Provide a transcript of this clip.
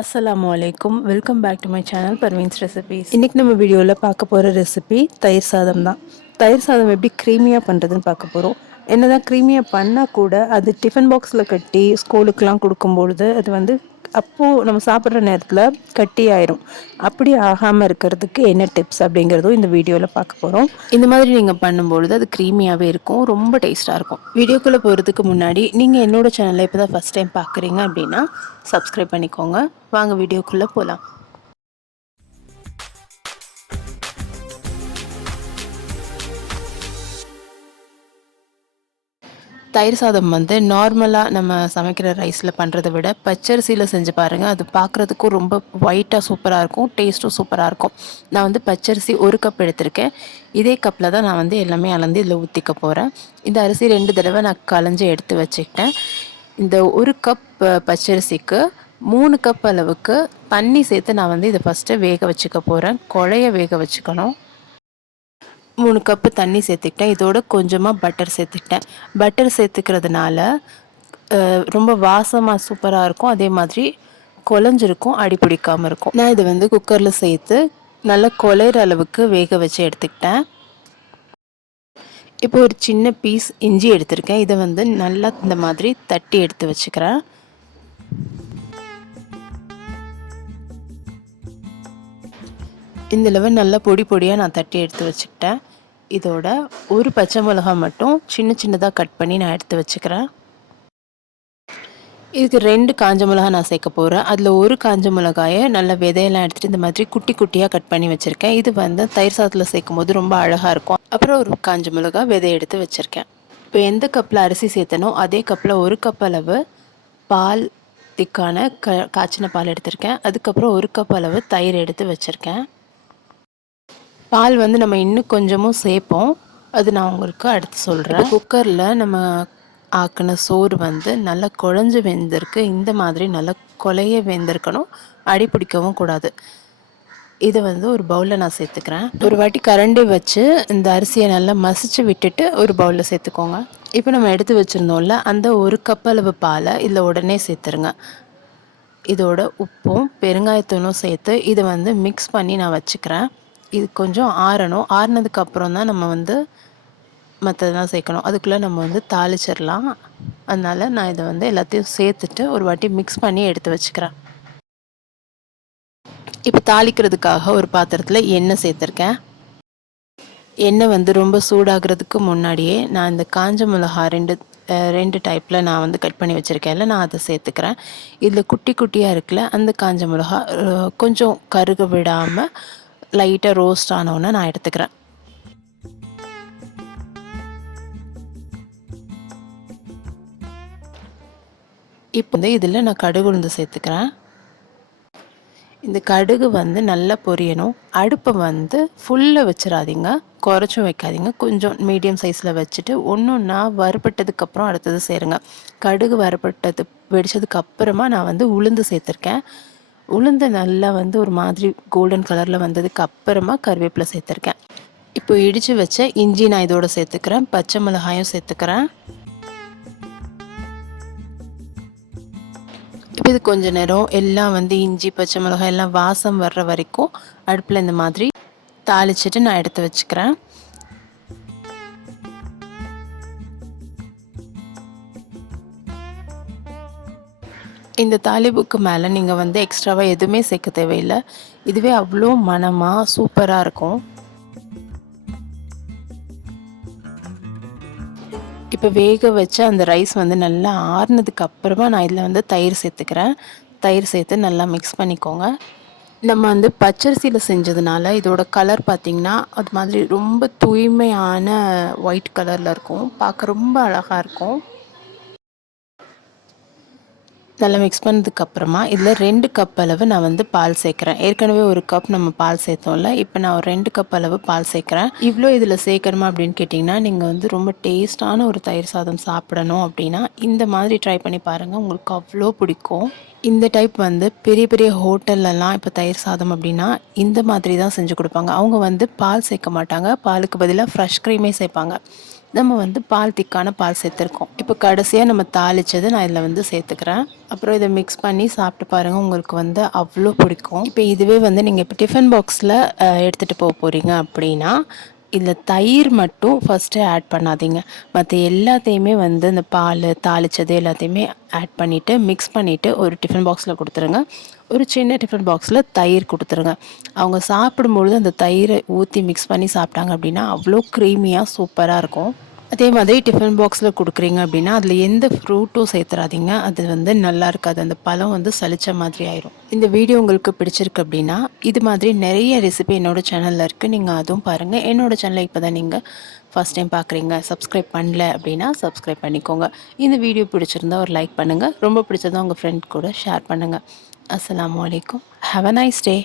அஸ்ஸலாமு அலைக்கும். Welcome back to my channel Parveen's recipes. இன்றைக்கி நம்ம வீடியோவில் பார்க்க போகிற ரெசிபி தயிர் சாதம் தான். தயிர் சாதம் எப்படி க்ரீமியாக பண்ணுறதுன்னு பார்க்க போகிறோம். என்ன தான் க்ரீமியாக பண்ணால் கூட அது டிஃபன் பாக்ஸில் கட்டி ஸ்கூலுக்கெலாம் கொடுக்கும்பொழுது அது அப்போது நம்ம சாப்பிட்ற நேரத்தில் கட்டி ஆயிரும். அப்படி ஆகாமல் இருக்கிறதுக்கு என்ன டிப்ஸ் அப்படிங்கிறதும் இந்த வீடியோவில் பார்க்க போகிறோம். இந்த மாதிரி நீங்கள் பண்ணும்பொழுது அது க்ரீமியாகவே இருக்கும், ரொம்ப டேஸ்ட்டாக இருக்கும். வீடியோக்குள்ளே போகிறதுக்கு முன்னாடி நீங்கள் என்னோடய சேனலை இப்போ தான் ஃபஸ்ட் டைம் பார்க்குறீங்க அப்படின்னா சப்ஸ்கிரைப் பண்ணிக்கோங்க. வாங்க வீடியோக்குள்ளே போகலாம். தயிர் சாதம் நார்மலாக நம்ம சமைக்கிற ரைஸில் பண்ணுறதை விட பச்சரிசியில் செஞ்சு பாருங்கள். அது பார்க்குறதுக்கும் ரொம்ப ஒயிட்டாக சூப்பராக இருக்கும், டேஸ்ட்டும் சூப்பராக இருக்கும். நான் பச்சரிசி 1 கப் எடுத்திருக்கேன். இதே கப்பில் தான் நான் எல்லாமே அளந்து இதில் ஊற்றிக்க போகிறேன். இந்த அரிசி 2 தடவை நான் களைஞ்சி எடுத்து வச்சுக்கிட்டேன். இந்த 1 கப் பச்சரிசிக்கு 3 கப் அளவுக்கு தண்ணி சேர்த்து நான் இதை ஃபஸ்ட்டு வேக வச்சுக்க போகிறேன். குழைய வேக வச்சுக்கணும். 3 கப்பு தண்ணி சேர்த்துக்கிட்டேன். இதோட கொஞ்சமாக பட்டர் சேர்த்துக்கிட்டேன். பட்டர் சேர்த்துக்கிறதுனால ரொம்ப வாசமாக சூப்பராக இருக்கும். அதே மாதிரி குழஞ்சிருக்கும், அடி பிடிக்காமல் இருக்கும். நான் இதை குக்கரில் சேர்த்து நல்லா குழையிற அளவுக்கு வேக வச்சு எடுத்துக்கிட்டேன். இப்போ ஒரு சின்ன பீஸ் இஞ்சி எடுத்திருக்கேன். இதை நல்லா இந்த மாதிரி தட்டி எடுத்து வச்சுக்கிறேன். இந்த அளவு நல்லா பொடி பொடியாக நான் தட்டி எடுத்து வச்சுக்கிட்டேன். இதோட ஒரு பச்சை மிளகாய் மட்டும் சின்ன சின்னதாக கட் பண்ணி நான் எடுத்து வச்சுக்கிறேன். இதுக்கு 2 காஞ்ச மிளகாய் நான் சேர்க்க போகிறேன். அதில் ஒரு காஞ்ச மிளகாயை நல்லா விதையெல்லாம் எடுத்துகிட்டு இந்த மாதிரி குட்டி குட்டியாக கட் பண்ணி வச்சுருக்கேன். இது தயிர் சாதத்தில் சேர்க்கும் போது ரொம்ப அழகாக இருக்கும். அப்புறம் ஒரு காஞ்ச மிளகாய் விதையை எடுத்து வச்சுருக்கேன். இப்போ எந்த கப்பில் அரிசி சேர்த்தனோ அதே கப்பில் 1 கப் அளவு பால், திக்கான காய்ச்சின பால் எடுத்திருக்கேன். அதுக்கப்புறம் 1 கப் அளவு தயிர் எடுத்து வச்சுருக்கேன். பால் நம்ம இன்னும் கொஞ்சமும் சேர்ப்போம். அது நான் உங்களுக்கு அடுத்து சொல்கிறேன். குக்கரில் நம்ம ஆக்கின சோறு நல்லா குழஞ்சி வெந்திருக்கு. இந்த மாதிரி நல்லா கொலைய வெந்திருக்கணும், அடி பிடிக்கவும் கூடாது. இதை ஒரு பவுலில் நான் சேர்த்துக்கிறேன். ஒரு வாட்டி கரண்டி வச்சு இந்த அரிசியை நல்லா மசிச்சு விட்டுட்டு ஒரு பவுலில் சேர்த்துக்கோங்க. இப்போ நம்ம எடுத்து வச்சுருந்தோம்ல அந்த 1 கப் அளவு பாலை இதில் உடனே சேர்த்துருங்க. இதோட உப்பும் பெருங்காயத்தூளும் சேர்த்து இதை மிக்ஸ் பண்ணி நான் வச்சுக்கிறேன். இது கொஞ்சம் ஆறணும். ஆறுனதுக்கப்புறம் தான் நம்ம மற்றதெல்லாம் சேர்க்கணும். அதுக்குள்ளே நம்ம தாளிச்சிடலாம். அதனால் நான் இதை எல்லாத்தையும் சேர்த்துட்டு ஒரு வாட்டி மிக்ஸ் பண்ணி எடுத்து வச்சுக்கிறேன். இப்போ தாளிக்கிறதுக்காக ஒரு பாத்திரத்தில் எண்ணெய் சேர்த்துருக்கேன். எண்ணெய் ரொம்ப சூடாகிறதுக்கு முன்னாடியே நான் இந்த காஞ்ச மிளகா ரெண்டு டைப்பில் நான் கட் பண்ணி வச்சுருக்கேன்ல, நான் அதை சேர்த்துக்கிறேன். இதில் குட்டி குட்டியாக இருக்குல்ல, அந்த காஞ்ச மிளகா கொஞ்சம் கருக விடாமல் லைட்டாக ரோஸ்ட் ஆனோன்னு நான் எடுத்துக்கிறேன். இப்போ இதில் நான் கடுகு உளுந்து சேர்த்துக்கிறேன். இந்த கடுகு நல்லா பொரியணும். அடுப்பை ஃபுல்லாக வச்சிடாதீங்க, குறைச்சும் வைக்காதீங்க. கொஞ்சம் மீடியம் சைஸில் வச்சுட்டு ஒன்றுன்னா வறுபட்டதுக்கப்புறம் அடுத்தது சேருங்க. கடுகு வறுபட்டது வெடித்ததுக்கப்புறமா நான் உளுந்து சேர்த்துருக்கேன். உளுந்து நல்லா ஒரு மாதிரி கோல்டன் கலரில் வந்ததுக்கு அப்புறமா கருவேப்பிலை சேர்த்துருக்கேன். இப்போ இடித்து வச்ச இஞ்சி நான் இதோட சேர்த்துக்கிறேன். பச்சை மிளகாயும் சேர்த்துக்கிறேன். இப்போ இது கொஞ்ச நேரம் எல்லாம் இஞ்சி பச்சை மிளகாய் எல்லாம் வாசம் வர்ற வரைக்கும் அடுப்பில் இந்த மாதிரி தாளிச்சிட்டு நான் எடுத்து வச்சுக்கிறேன். இந்த தாளிப்புக்கு மேலே நீங்கள் எக்ஸ்ட்ராவாக எதுவுமே சேர்க்க தேவையில்லை. இதுவே அவ்வளோ மணமாக சூப்பராக இருக்கும். இப்போ வேக வச்ச அந்த ரைஸ் நல்லா ஆறுனதுக்கு அப்புறமா நான் இதில் தயிர் சேர்த்துக்கிறேன். தயிர் சேர்த்து நல்லா மிக்ஸ் பண்ணிக்கோங்க. நம்ம பச்சரிசியில் செஞ்சதுனால இதோட கலர் பார்த்திங்கன்னா அது மாதிரி ரொம்ப தூய்மையான ஒயிட் கலரில் இருக்கும். பார்க்க ரொம்ப அழகாக இருக்கும். நல்லா மிக்ஸ் பண்ணதுக்கப்புறமா இதில் 2 கப் அளவு நான் பால் சேர்க்குறேன். ஏற்கனவே 1 கப் நம்ம பால் சேர்த்தோம்ல, இப்போ நான் ஒரு 2 கப் அளவு பால் சேர்க்குறேன். இவ்வளோ இதில் சேர்க்கணுமா அப்படின்னு கேட்டிங்கன்னா, நீங்கள் ரொம்ப டேஸ்ட்டான ஒரு தயிர் சாதம் சாப்பிடணும் அப்படின்னா இந்த மாதிரி ட்ரை பண்ணி பாருங்கள், உங்களுக்கு அவ்வளோ பிடிக்கும். இந்த டைப் பெரிய பெரிய ஹோட்டல்லலாம் இப்போ தயிர் சாதம் அப்படின்னா இந்த மாதிரி தான் செஞ்சு கொடுப்பாங்க. அவங்க பால் சேர்க்க மாட்டாங்க, பாலுக்கு பதிலாக ஃப்ரெஷ் க்ரீமே சேர்ப்பாங்க. நம்ம வந்து பால் திக்கான பால் சேர்த்துருக்கோம். இப்போ கடைசியாக நம்ம தாளித்தது நான் இதில் வந்து சேர்த்துக்கிறேன். அப்புறம் இதை மிக்ஸ் பண்ணி சாப்பிட்டு பாருங்கள், உங்களுக்கு வந்து அவ்வளோ பிடிக்கும். இப்போ இதுவே வந்து நீங்கள் இப்போ டிஃபன் பாக்ஸில் எடுத்துகிட்டு போக போகிறீங்க அப்படின்னா, இதில் தயிர் மட்டும் ஃபஸ்ட்டு ஆட் பண்ணாதீங்க. மற்ற எல்லாத்தையுமே வந்து இந்த பால் தாளித்தது எல்லாத்தையுமே ஆட் பண்ணிவிட்டு மிக்ஸ் பண்ணிவிட்டு ஒரு டிஃபன் பாக்ஸில் கொடுத்துருங்க. ஒரு சின்ன டிஃபன் பாக்ஸில் தயிர் கொடுத்துருங்க. அவங்க சாப்பிடும்பொழுது அந்த தயிரை ஊற்றி மிக்ஸ் பண்ணி சாப்பிட்டாங்க அப்படின்னா அவ்வளோ க்ரீமியாக சூப்பராக இருக்கும். அதே மாதிரி டிஃபன் பாக்ஸில் கொடுக்குறீங்க அப்படின்னா அதில் எந்த ஃப்ரூட்டும் சேர்த்துறாதீங்க. அது வந்து நல்லா இருக்காது. அந்த பழம் வந்து சலிச்ச மாதிரி ஆயிரும். இந்த வீடியோ உங்களுக்கு பிடிச்சிருக்கு அப்படின்னா இது மாதிரி நிறைய ரெசிபி என்னோடய சேனலில் இருக்குது. நீங்கள் அதுவும் பாருங்கள். என்னோடய சேனலை இப்போ தான் நீங்கள் ஃபஸ்ட் டைம் பார்க்குறீங்க, சப்ஸ்கிரைப் பண்ணல அப்படின்னா சப்ஸ்கிரைப் பண்ணிக்கோங்க. இந்த வீடியோ பிடிச்சிருந்தா ஒரு லைக் பண்ணுங்கள். ரொம்ப பிடிச்சதா உங்கள் ஃப்ரெண்ட் கூட ஷேர் பண்ணுங்கள். அஸ்ஸலாமு அலைக்கும். Have a nice day.